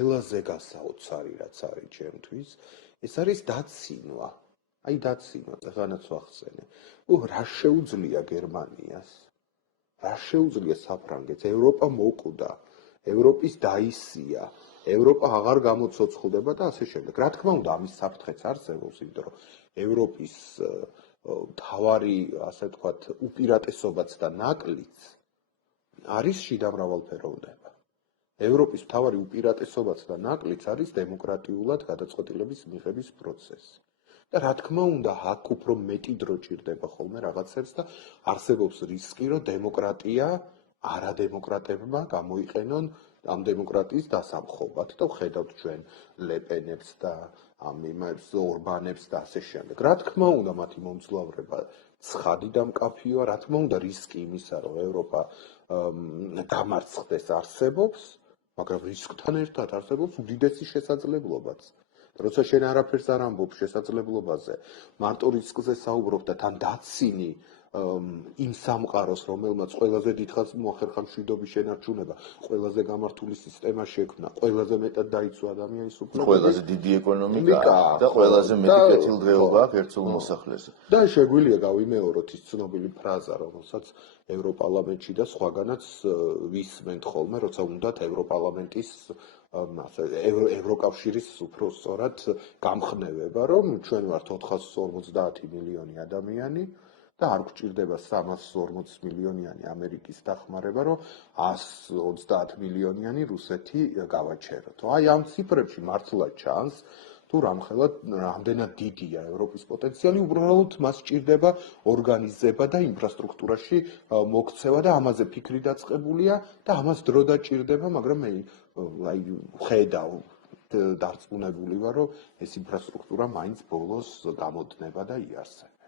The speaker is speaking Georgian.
ყველაზე გასაოცარი რაც არის ჩემთვის, ეს არის დაცინვა. აი დაცინვა, ღანაც ვახსენე. რა შეუძლია გერმანიას? რა შეუძლია საფრანგეთს? ევროპა მოკვდა, ევროპის დაისია, ევროპა აღარ გამოცოცხლდება და ასე შემდეგ. რა თქმა უნდა, ამის საფრთხეც არსებობს, იმიტომ რომ ევროპის მთავარი, ასე ვთქვათ, უპირატესობაც და ნაკლიც არის შიდა მრავალფეროვნება. ევროპის მთავარი უპირატესობაც და ნაკლიც არის დემოკრატიულად გადაწყვეტილების მიღების პროცესი. და რა თქმა უნდა, აქ უფრო მეტი დრო ჭირდება ხოლმე რაღაცებს და არსებობს რისკი, რომ დემოკრატია არადემოკრატებმა გამოიყენონ ამ დემოკრატიის დასამხობად და ვხედავთ ჩვენ ლეპენებს და ამ იმებს ორბანებს და ასე შემდეგ. რა თქმა უნდა, მათი მომძლავრება ცხადი და მკაფიოა, რა თქმა უნდა, რისკი იმისა, რომ ევროპა დამარცხდეს არსებობს, მაგრამ რისკთან ერთად არსებობს უდიდესი შესაძლებლობაც. როცა შენ არაფერს არ ამბობ შესაძლებლობაზე, მარტო რისკზე საუბრობ და თან დაცინი იმ სამყაროს, რომელმაც ყველაზე დიდხანს მოახერხა მშვიდობის შენარჩუნება, ყველაზე გამართული სისტემა შექმნა, ყველაზე მეტად დაიცვა ადამიანის უფლებები, ყველაზე დიდი ეკონომიკა და ყველაზე მეტი კეთილდღეობა აქვს ერთულ მოსახლეზე. და შეგვიძლია გავიმეოროთ ის ცნობილი ფრაზა, რომელსაც ევროპარლამენტში და სხვაგანაც ვისმენთ ხოლმე, როცა უნდათ ევროპარლამენტის ევროკავშირის უფრო სწორად გამხნევება, რომ ჩვენ ვართ 450 მილიონი ადამიანი და არ გვჭირდება 340 მილიონიანი ამერიკის დახმარება, რომ 130 მილიონიანი რუსეთი გავაჩეროთ. აი ამ ციფრებში მართლა ჩანს, თუ რამდენად დიდია ევროპის პოტენციალი, უბრალოდ მას სჭირდება ორგანიზება და ინფრასტრუქტურაში მოქცევა და ამაზე ფიქრი დაწყებულია და ამას დრო დაჭირდება, მაგრამ მე აი ხედავ დარწმუნებული ვარ, რომ ეს ინფრასტრუქტურა მაინც ბოლოს გამოდნება და იარსება.